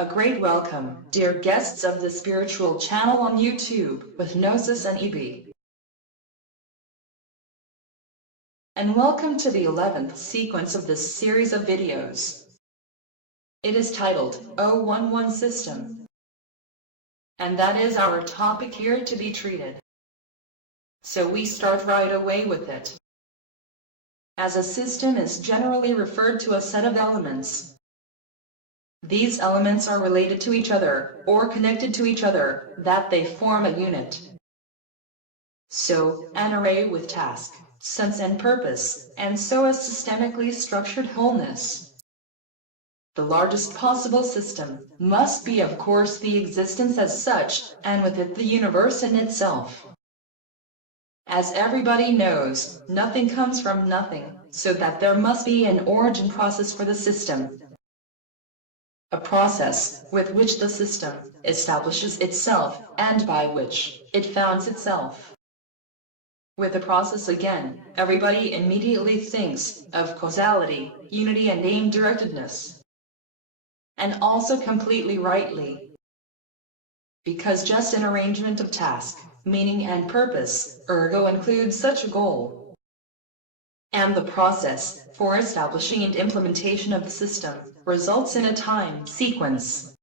A great welcome, dear guests of the spiritual channel on YouTube with Gnosis and EB. And welcome to the 11th sequence of this series of videos. It is titled 011 System. And that is our topic here to be treated. So we start right away with it. As a system is generally referred to a set of elements. These elements are related to each other, or connected to each other, that they form a unit. So, an array with task, sense and purpose, and so a systemically structured wholeness. The largest possible system must be, of course, the existence as such, and with it the universe in itself. As everybody knows, nothing comes from nothing, so that there must be an origin process for the system. A process with which the system establishes itself and by which it founds itself. With the process again, everybody immediately thinks of causality, unity and aim-directedness. And also completely rightly. Because just an arrangement of task, meaning and purpose, ergo includes such a goal. And the process for establishing and implementation of the system results in a time sequence.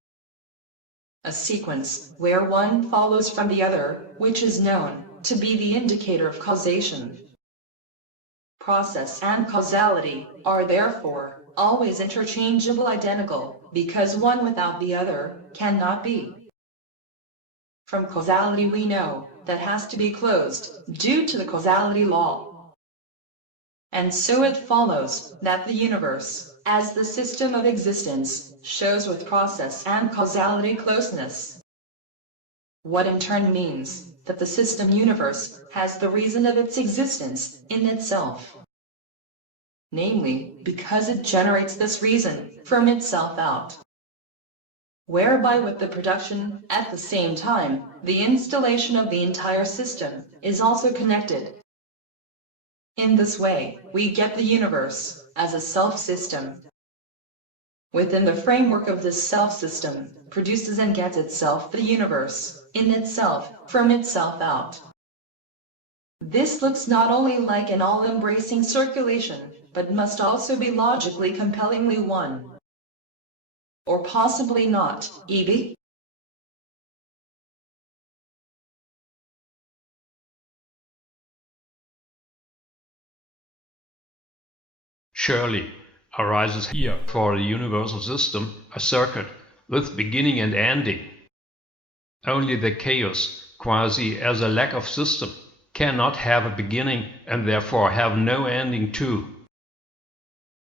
A sequence where one follows from the other, which is known to be the indicator of causation. Process and causality are therefore always interchangeable, identical, because one without the other cannot be. From causality we know that has to be closed due to the causality law. And so it follows that the universe, as the system of existence, shows with process and causality closeness. What in turn means that the system universe has the reason of its existence in itself. Namely, because it generates this reason from itself out. Whereby with the production, at the same time, the installation of the entire system is also connected. In this way, we get the universe as a self-system. Within the framework of this self-system, produces and gets itself the universe, in itself, from itself out. This looks not only like an all-embracing circulation, but must also be logically compellingly one. Or possibly not, EB? Surely arises here for the universal system a circuit with beginning and ending. Only the chaos, quasi as a lack of system, cannot have a beginning and therefore have no ending too.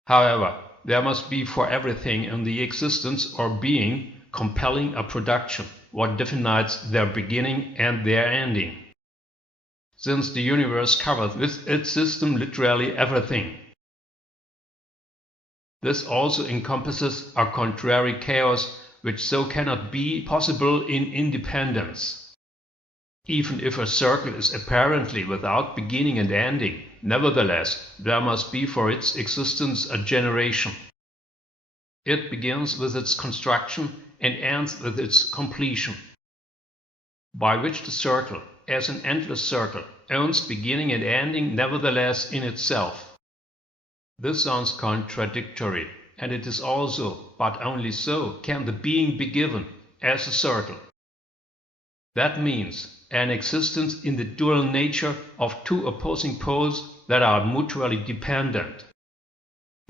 However, there must be for everything in the existence or being compelling a production, what defines their beginning and their ending. Since the universe covers with its system literally everything. This also encompasses a contrary chaos, which so cannot be possible in independence. Even if a circle is apparently without beginning and ending, nevertheless, there must be for its existence a generation. It begins with its construction and ends with its completion, by which the circle, as an endless circle, owns beginning and ending nevertheless in itself. This sounds contradictory, and it is also, but only so, can the being be given as a circle. That means an existence in the dual nature of two opposing poles that are mutually dependent.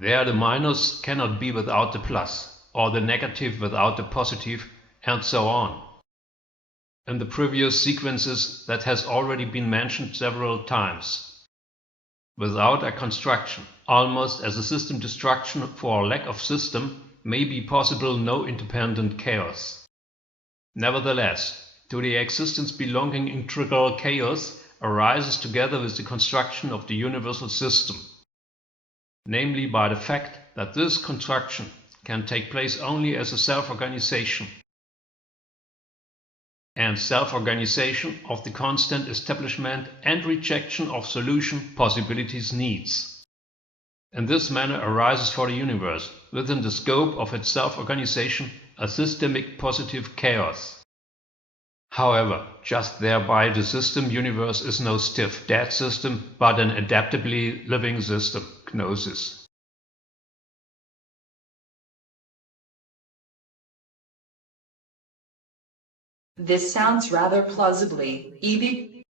There the minus cannot be without the plus, or the negative without the positive, and so on. In the previous sequences that has already been mentioned several times. Without a construction, almost as a system destruction for lack of system, may be possible no independent chaos. Nevertheless, to the existence belonging integral chaos arises together with the construction of the universal system, namely by the fact that this construction can take place only as a self-organization, and self-organization of the constant establishment and rejection of solution possibilities needs. In this manner arises for the universe, within the scope of its self-organization, a systemic positive chaos. However, just thereby the system universe is no stiff, dead system, but an adaptably living system, gnosis. This sounds rather plausibly, Evie.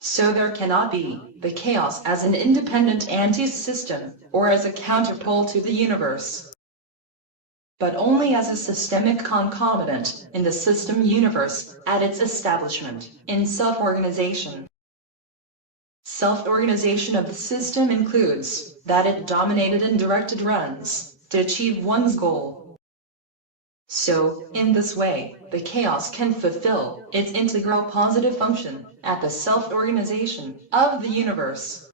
So there cannot be the chaos as an independent anti-system, or as a counterpole to the universe, but only as a systemic concomitant in the system universe at its establishment, in self-organization. Self-organization of the system includes that it dominated and directed runs to achieve one's goal. So, in this way, the chaos can fulfill its integral positive function at the self-organization of the universe.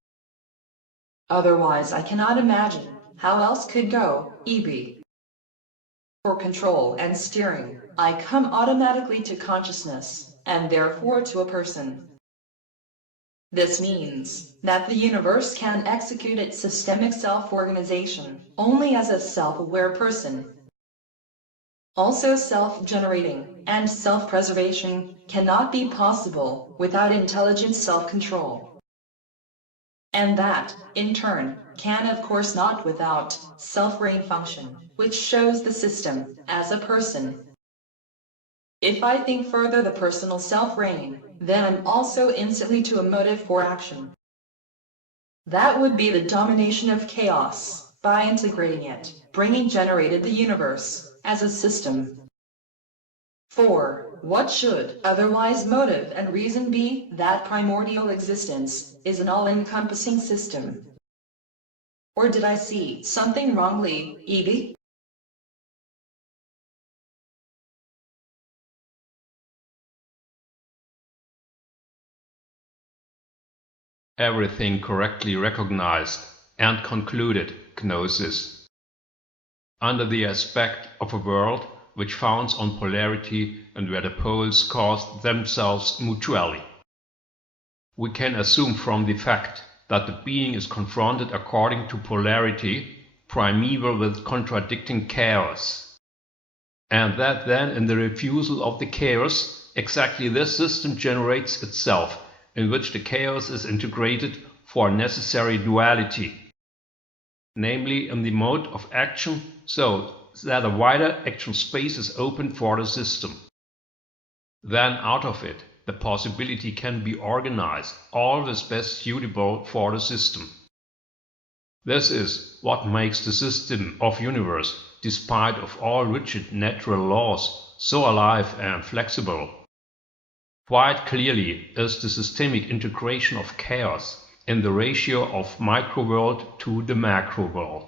Otherwise, I cannot imagine how else could go, EB. For control and steering, I come automatically to consciousness, and therefore to a person. This means that the universe can execute its systemic self-organization only as a self-aware person. Also, self-generating and self-preservation cannot be possible without intelligent self-control. And that, in turn, can of course not without self-reign function, which shows the system as a person. If I think further the personal self-reign, then I'm also instantly to a motive for action. That would be the domination of chaos, by integrating it, bringing generated the universe as a system. For what should otherwise motive and reason be? That primordial existence is an all-encompassing system. Or did I see something wrongly, Evie? Everything correctly recognized and concluded, gnosis. Under the aspect of a world which founds on polarity and where the poles cause themselves mutually. We can assume from the fact that the being is confronted according to polarity, primeval with contradicting chaos, and that then in the refusal of the chaos, exactly this system generates itself, in which the chaos is integrated for necessary duality, namely in the mode of action, so that a wider action space is open for the system. Then out of it, the possibility can be organized, always best suitable for the system. This is what makes the system of universe, despite of all rigid natural laws, so alive and flexible. Quite clearly is the systemic integration of chaos in the ratio of microworld to the macroworld.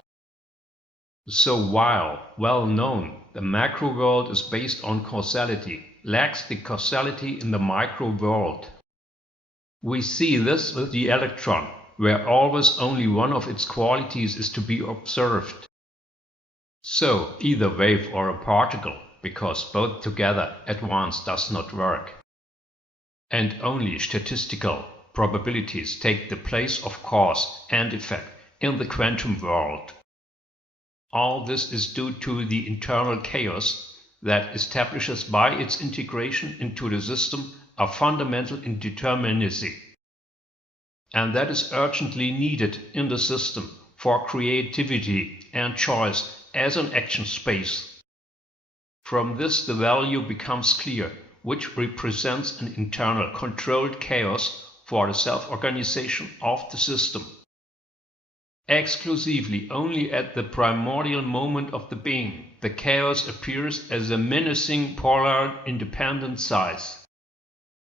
So while, well known, the macroworld is based on causality, lacks the causality in the microworld. We see this with the electron, where always only one of its qualities is to be observed. So either wave or a particle, because both together at once does not work. And only statistical probabilities take the place of cause and effect in the quantum world. All this is due to the internal chaos that establishes by its integration into the system a fundamental indeterminacy. And that is urgently needed in the system for creativity and choice as an action space. From this the value becomes clear, which represents an internal controlled chaos for the self-organization of the system. Exclusively only at the primordial moment of the being, the chaos appears as a menacing polar independent size.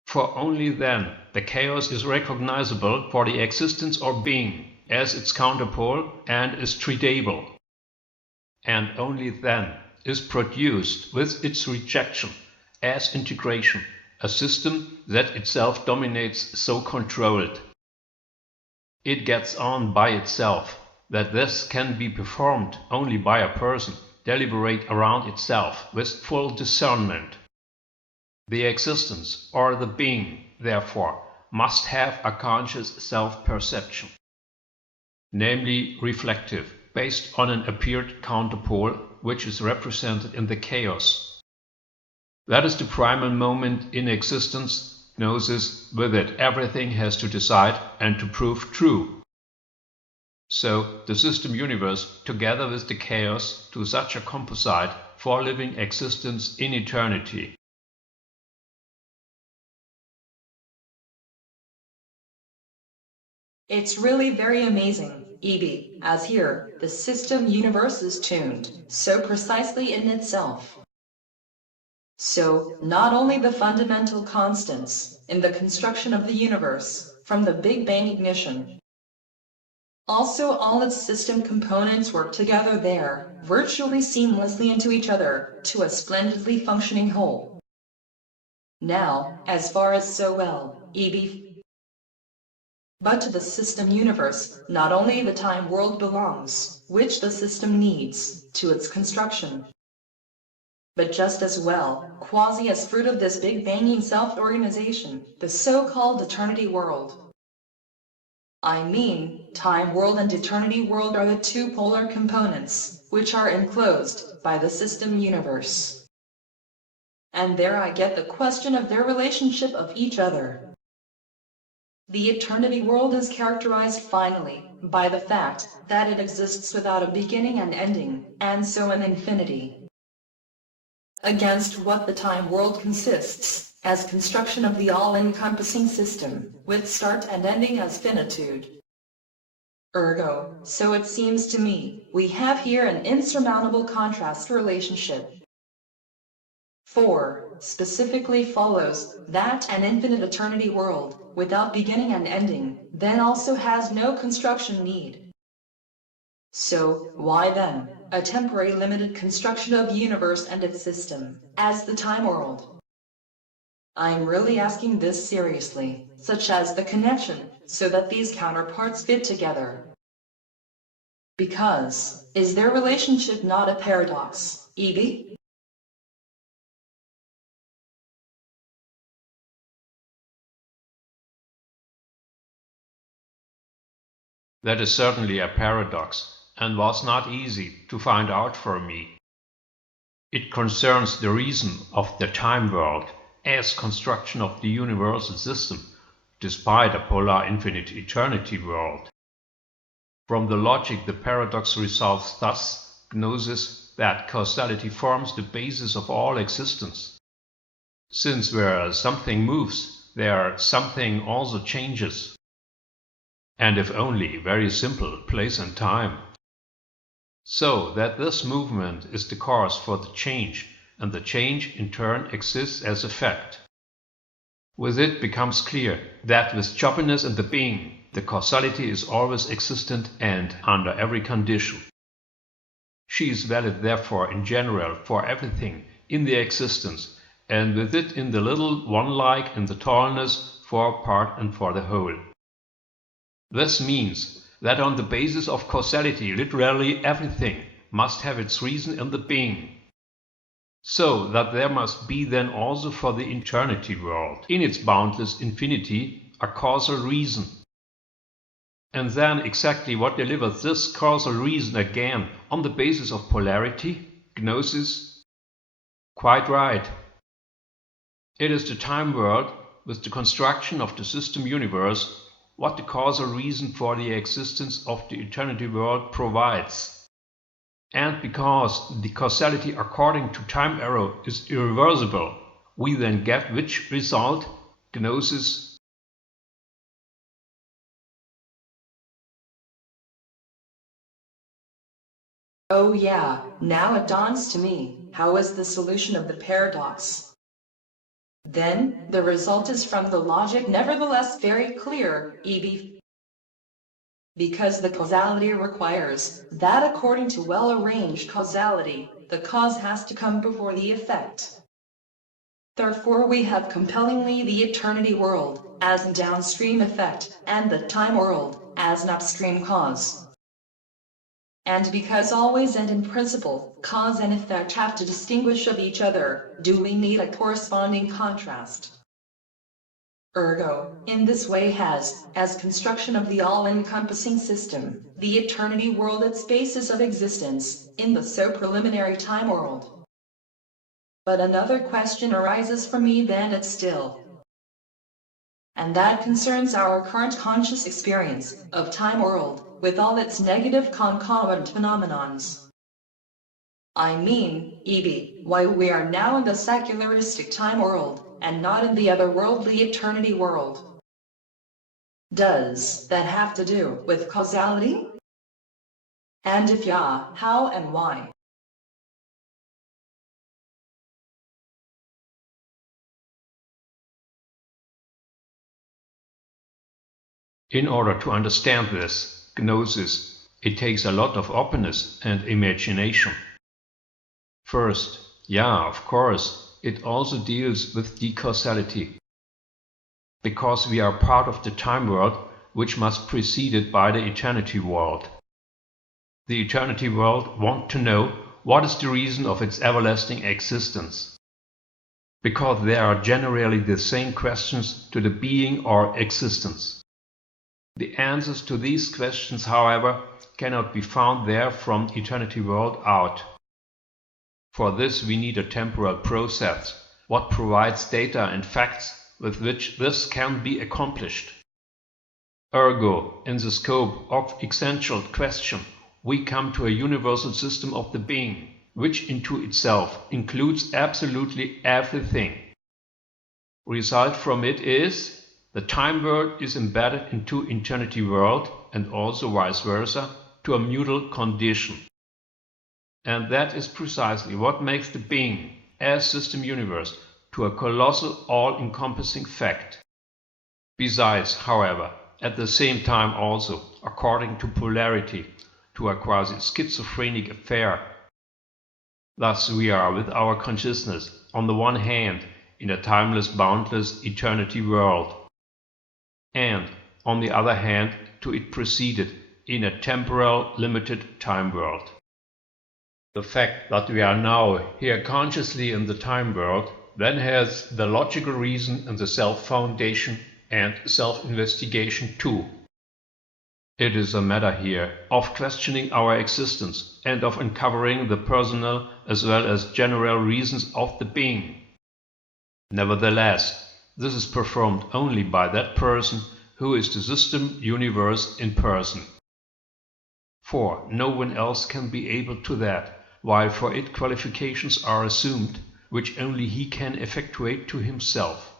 For only then the chaos is recognizable for the existence or being as its counterpole and is treatable. And only then is produced with its rejection as integration a system that itself dominates so controlled. It gets on by itself, that this can be performed only by a person deliberate around itself with full discernment. The existence or the being, therefore, must have a conscious self-perception, namely reflective, based on an appeared counterpole which is represented in the chaos. That is the primal moment in existence, gnosis. With it, everything has to decide and to prove true. So, the system universe, together with the chaos, to such a composite for living existence in eternity. It's really very amazing, EB, as here, the system universe is tuned so precisely in itself. So, not only the fundamental constants in the construction of the universe, from the Big Bang ignition, also all its system components work together there, virtually seamlessly into each other, to a splendidly functioning whole. Now, as far as so well, EB, but to the system universe, not only the time world belongs, which the system needs, to its construction, but just as well, quasi as fruit of this big banging self-organization, the so-called eternity world. I mean, time world and eternity world are the two polar components, which are enclosed by the system universe. And there I get the question of their relationship of each other. The eternity world is characterized finally by the fact that it exists without a beginning and ending, and so in infinity. Against what the time world consists, as construction of the all-encompassing system, with start and ending as finitude. Ergo, so it seems to me, we have here an insurmountable contrast relationship. 4. Specifically follows that an infinite eternity world, without beginning and ending, then also has no construction need. So, why then, a temporary limited construction of universe and its system, as the time world? I'm really asking this seriously, such as the connection, so that these counterparts fit together. Because, is their relationship not a paradox, EB? That is certainly a paradox, and was not easy to find out for me. It concerns the reason of the time world as construction of the universal system, despite a polar infinite eternity world. From the logic, the paradox results thus, gnosis, that causality forms the basis of all existence. Since where something moves, there something also changes. And if only, very simple, place and time. So that this movement is the cause for the change, and the change in turn exists as a fact. With it becomes clear that with choppiness in the being, the causality is always existent and under every condition. She is valid therefore in general for everything in the existence, and with it in the little one-like in the tallness, for part and for the whole. This means that on the basis of causality, literally everything must have its reason in the being. So that there must be then also for the eternity world, in its boundless infinity, a causal reason. And then exactly what delivers this causal reason again on the basis of polarity, gnosis? Quite right. It is the time world with the construction of the system universe what the causal reason for the existence of the eternity world provides. And because the causality according to time arrow is irreversible, we then get which result? Gnosis. Oh yeah, now it dawns to me, how is the solution of the paradox? Then, the result is from the logic nevertheless very clear, EB. Because the causality requires that according to well-arranged causality, the cause has to come before the effect. Therefore we have compellingly the eternity world as a downstream effect, and the time world as an upstream cause. And because always and in principle, cause and effect have to distinguish of each other, do we need a corresponding contrast? Ergo, in this way has, as construction of the all-encompassing system, the eternity world its basis of existence, in the so preliminary time world. But another question arises for me then it still, and that concerns our current conscious experience of time world, with all its negative concomitant phenomenons. I mean, e.g., why we are now in the secularistic time world, and not in the otherworldly eternity world. Does that have to do with causality? And if yeah, how and why? In order to understand this gnosis, it takes a lot of openness and imagination. First, yeah, of course, it also deals with decausality, because we are part of the time world which must precede it by the eternity world. The eternity world wants to know what is the reason of its everlasting existence, because there are generally the same questions to the being or existence. The answers to these questions, however, cannot be found there from eternity world out. For this we need a temporal process, what provides data and facts with which this can be accomplished. Ergo, in the scope of essential question, we come to a universal system of the being, which into itself includes absolutely everything. Result from it is, the time world is embedded into eternity world, and also vice versa, to a mutual condition. And that is precisely what makes the being, as system universe, to a colossal all-encompassing fact. Besides, however, at the same time also, according to polarity, to a quasi-schizophrenic affair. Thus we are with our consciousness, on the one hand, in a timeless, boundless eternity world, and, on the other hand, to it preceded, in a temporal, limited time world. The fact that we are now here consciously in the time world then has the logical reason in the self-foundation and self-investigation too. It is a matter here of questioning our existence and of uncovering the personal as well as general reasons of the being. Nevertheless, this is performed only by that person who is the system universe in person. For no one else can be able to that, while for it qualifications are assumed, which only he can effectuate to himself.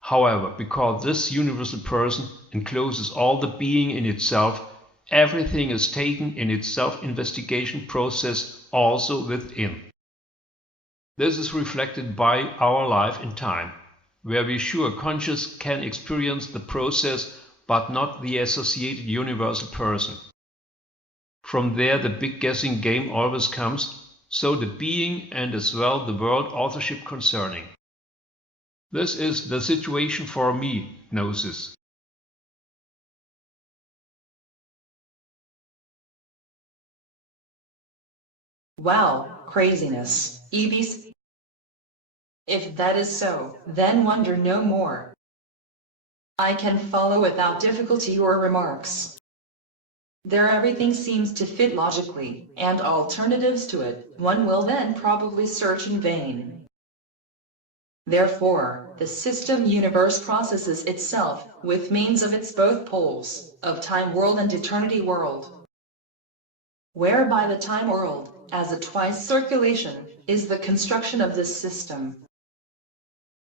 However, because this universal person encloses all the being in itself, everything is taken in its self-investigation process also within. This is reflected by our life in time, where we sure conscious can experience the process but not the associated universal person. From there the big guessing game always comes, so the being and as well the world authorship concerning. This is the situation for me, gnosis. Wow, craziness, EBC. If that is so, then wonder no more. I can follow without difficulty your remarks. There everything seems to fit logically, and alternatives to it, one will then probably search in vain. Therefore, the system universe processes itself with means of its both poles, of time world and eternity world. Whereby the time world, as a twice circulation, is the construction of this system.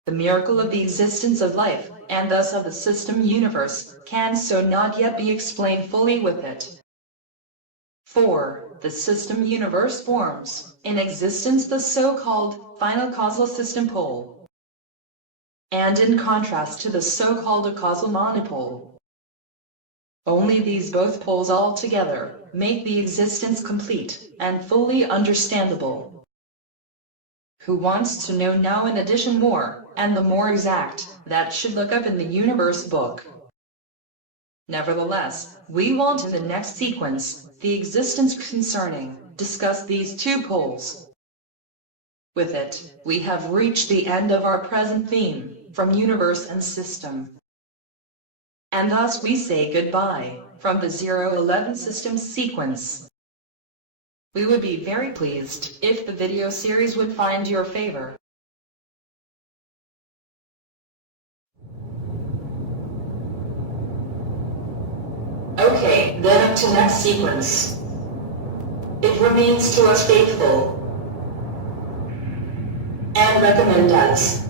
The miracle of the existence of life, and thus of the system universe, can so not yet be explained fully with it. For the system universe forms, in existence the so-called final causal system pole, and in contrast to the so-called causal monopole. Only these both poles all together make the existence complete and fully understandable. Who wants to know now in addition more, and the more exact, that should look up in the universe book. Nevertheless, we want in the next sequence, the existence concerning, discuss these two poles, With it, we have reached the end of our present theme, from universe and system. And thus we say goodbye, from the 011 system sequence. We would be very pleased if the video series would find your favor. Okay, then up to next sequence. It remains to us faithful and recommend us.